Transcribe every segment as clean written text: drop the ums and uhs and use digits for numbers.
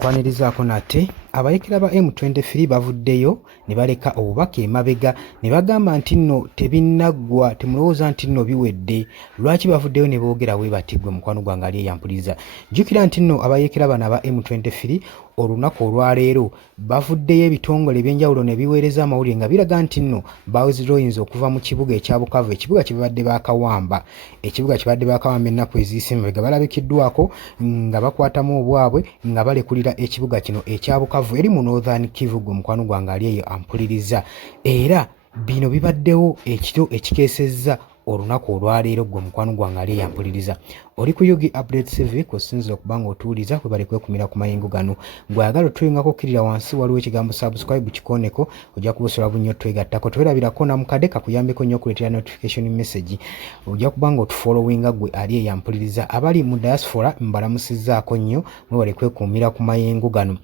Kwanirizaako nate abayekera ba M23 bavuddeyo ne baleka obubaka emabega ne bagamba nti nno tebinnaggwa, temulowooza nti nno biwedde. Lwaki bavuddeyo ne boogera bwe bati gwe mukwano gwange ali eyampuliriza? Jjukira nti nno abayekera bano aba M23 olunaku olwaleero bavuddeyo ebitongole ebyenjawulo ne biweereza amawulire nga biraga nti nno bawithdrawinze okuva mu kibuga ekya Bukavu, ekibuga kye babadde baakawamba. Ekibuga kye babadde baakawamba ennaku eziyise emabega balabikiddwako nga bakwatamu obwabwe nga balekulira ekibuga kino ekya Bukavu eri mu Northern Kivu gwe mukwano gwange ali eyo ampuliriza. Era bino bibaddewo ekiro ekikeesezza olunaku olwaleero gwe mukwano gwange ali eyampuliriza. Oli ku Yugi Update TV kusinza okuba nga otuwuliza kwe bali kwekumira ku mayengo gano. Gwayagala otuyungako kirira wansi waliwo ekigambo subscribe kikoneko ojja kubusula bunnyo twegattako twerabirako na mukade kakuyambeko nnyo okuleetera notification message. Ojja kuba nga otufollowinga gwe ali eyampuliriza. Abali mu diaspora mbalamusizzaako nnyo mwe bali kwekumira ku mayengo gano.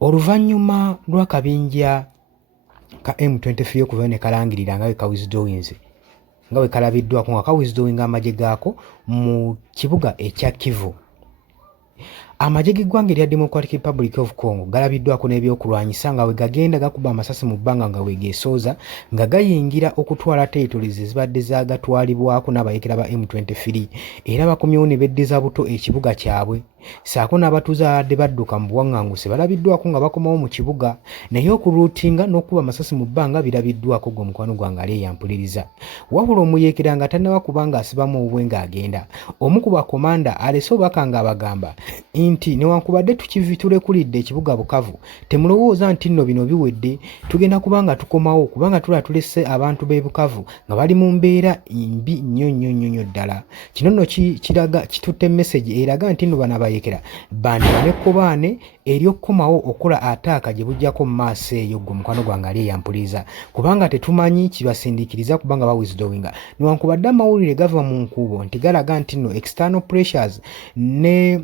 Oluvannyuma lw'akabinja ka M23 okuva ne kalangirira nga withdrawinze nga we kalabiddwako nga kawithdrawinga amagye gaako mu kibuga ekya Kivu. Amagye g'eggwanga erya Democratic Republic of Congo galabiddwako n'ebyokulwanyisa nga we gagenda gakuba amasasi mu bbanga nga we geesooza nga gayingira okutwala territories ezibadde zaagatwalibwako n'abayekera ba M23 era bakomyewo ne beddeza buto ekibuga kyabwe. Saako n'abatuuze abadde badduka mu buwaŋŋanguse balabiddwako nga bakomawo mu kibuga, naye okuluutinga n'okuba amasasi mu bbanga birabiddwako gwe mukwano gwange ali eyampuliriza. Wabula omuyeekera nga tannaba kuba ng'asibamu obubwe ng'agenda. Omu ku bakomanda alese obubaka ng'abagamba nti newankubadde tulekulidde ekibuga Bukavu, temulowooza nti nno bino biwedde, tugenda kubanga tukomawo kubanga tulese abantu b'e Bukavu nga bali mu mbeera mbi nnyo ddala. Kino nno kiraga kitutte message eraga nti nno bano abayekera banekkobaane ery'okkomawo okola ataaka gye bujjako mu maaso eyo gwe mukwano gwange ali eyampuliriza, kubanga tetumanyi kibasindiikiriza kubanga bawithdrawinga. Newankubadde amawulire gava mu nkuubo nti galaga nti nno external pressures ne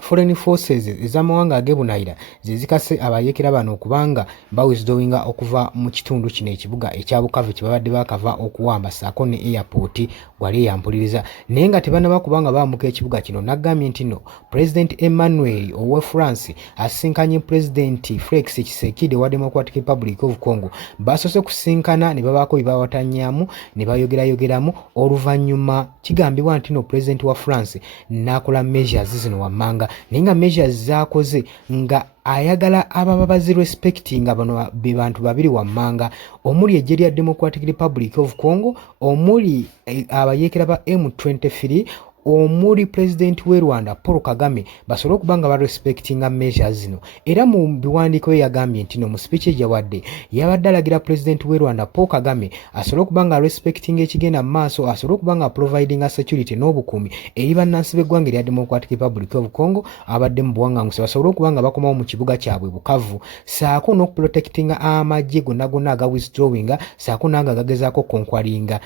foreign forces ez'amawanga ag'ebunayira ze zikase abayekera bano okubanga bawithdrawinga okuva mu kitundu kino ekibuga ekya Bukavu kye babadde bakava okuwamba saako ne airport wali eyampuliriza. Naye nga tebannaba kubanga bambuka ekibuga kino naggambye nti nno President Emmanuel owe France asinkanye President Felix Tshisekedi wa Democratic Republic of Congo basoose kusinkana ne babaako bye bawatanyaamu ne bayogerayogeramu. Oluvannyuma kigambibwa nti nno President wa France n'akola measures zino wammanga, naye nga measures zaakoze nga ayagala ababa bazirespectinga bano be bantu babiri wammanga, omuli eggye lya Democratic Republic of Congo, omuli abayekera ba M23, omuli President w'e Rwanda Paul Kagame basobole okubanga barespectinga measures zino. Era mu biwandiiko bye yagambye nti no mu speech yawadde yabadde alagira President w'e Rwanda Paul Kagame asobole okubanga respectinga ekigenda mu maaso, asobole okubanga providinga security n'obukuumi eri bannansi b'eggwanga erya Democratic Republic of Congo abadde mu buwaŋŋanguse basobole okubanga bakomawo mu kibuga kyabwe Bukavu, saako n'okuprotectinga amagye gonna aga withdrawinga, saako nanga gagezaako konkwalinga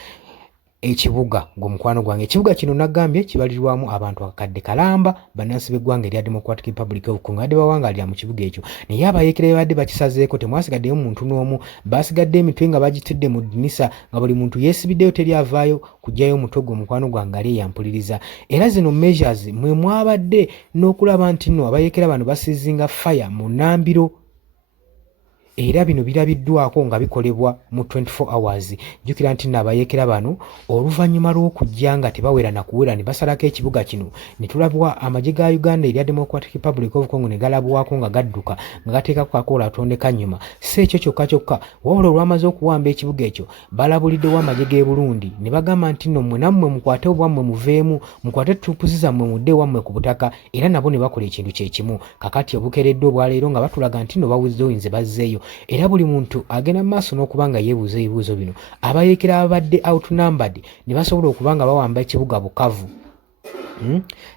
ekibuga gwe mukwano gwange. Ekibuga kino naggambye kibalirwamu abantu akakadde kalamba bannansi b'eggwanga erya Democratic Republic of Congo badde bawangaalira mu kibuga ekyo, naye abayekera badde bakisazeeko temwasigaddeyo muntu n'omu, basigadde emitwe nga bagitudde mu ddinisa nga buli muntu yeesibiddeyo teri avaayo kujjayo mutwe gwe mukwano gwange ali eyampuliriza. Era zino measures mwe mwabadde n'okulaba nti nno abayekera bano basizinga fire mu Nambiro. Era bino birabiddwako nga bikolebwa mu 24 hours. Jjukira nti n'abayekera bano oluvannyuma lw'okujja nga tebawera na kuwera ne basalako ekibuga kino ne tulabwa amagye ga Uganda erya Democratic Republic of Congo ne galabwako nga gadduka nga gateekako kakola atondeka nnyuma. Si ekyo kyokka wabula olwamaze okuwamba ekibuga ekyo balabuliddewo amagye g'e Burundi ne bagamba nti nno mmwe nammwe mukwate obwammwe muveemu, mukwate tupuzi zammwe mudde wammwe ku butaka, era nabo ne bakola ekintu kye kimu. Kakati obukeredde obwaleero nga batulaga nti nno bawithdrawinze bazzeeyo. Era buli muntu agenda maaso n'okubanga yeebuuza ebibuuzo bino. Abayekera abadde outnumbered ne basobola okubanga bawamba ekibuga Bukavu.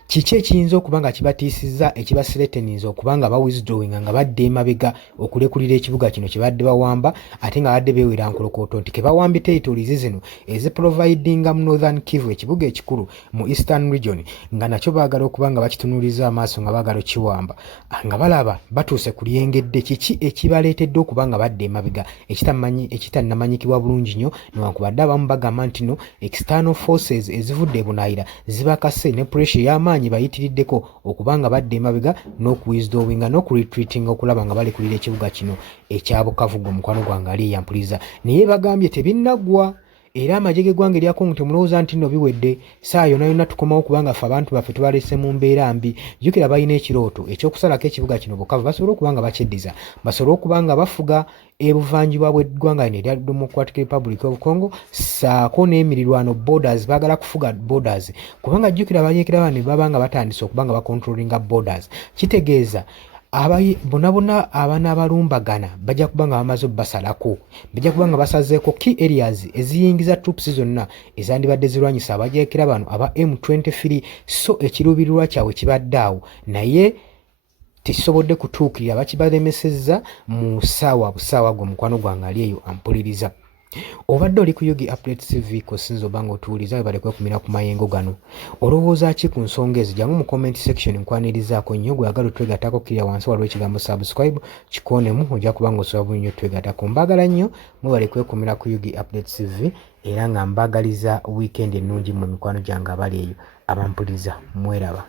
Kiki ekiyinza okubanga kibatiisizza ekibasireteniza okubanga bawithdrawinga nga badde emabega okulekulira ekibuga kino kye badde bawamba, ate nga badde beewera nkolokooto nti ke bawambye territories zino eziprovidinga mu Northern Kivu ekibuga ekikulu mu Eastern region nga nakyo baagala okubanga bakitunuuliza amaaso nga baagala kiwamba, nga balaba batuuse ku lyengedde. Kiki ekibaleetedde okubanga badde emabega ekitannamanyikibwa bulungi nnyo, newankubadde abamu bagamba nti no external forces ezivudde e Bunaayira zibakase ne pressure y'amaanyi maanyi bayitiriddeko okubanga badde emabega n'okuwisdowinga n'okuretreatinga okulaba nga balekulira ekibuga kino ekya Bukavu omukwano gwange ali eyampuliza naye bagambye tebinnaggwa era amagye g'eggwanga erya Congo temulowooza nti nno biwedde saa yonna yonna tukomawo kubanga ffe abantu baffe tubalese mu mbeera mbi jjukira balina ekirooto ekyokusalako ekibuga kino Bukavu basobole okuba nga bakyeddiza basobole okuba nga bafuga ebuvanjuba bw'eggwanga lino erya Democratic Republic of Congo saako n'emirirwano borders baagala kufuga borders kubanga jjukira abalyeekera bano baba nga batandise okuba nga bacontrollinga borders kitegeeza bonna abaana abalumbagana bajja kuba nga bamaze basalako bajja kuba nga basazeeko key areas eziyingiza troops zonna ezandibadde zirwanyisa abajeekera bano aba M23 so ekiruubirirwa kyabwe kibadde awo naye tekisobodde kutuukirira bakibalemesezza mu busaawa gwe mukwano gwange ali eyo ampuliriza obadde oli ku Yugi Updates TV kosinza obanga otuwuliza webale kwekumira ku mayengo gano olowooza ki ku nsonga ezijamu mu comment section nkwanirizaako nnyo gweyagala otwegatako kirya wansi waliwo ekigambo subscribe kikonemu ojja kuba nga osobola nnyo otwegatako mbagala nnyo mwebale kwekumira ku Yugi Updates TV era nga mbagaliza weekend ennungi mu mikwano gyange abali eyo abampuliriza mweraba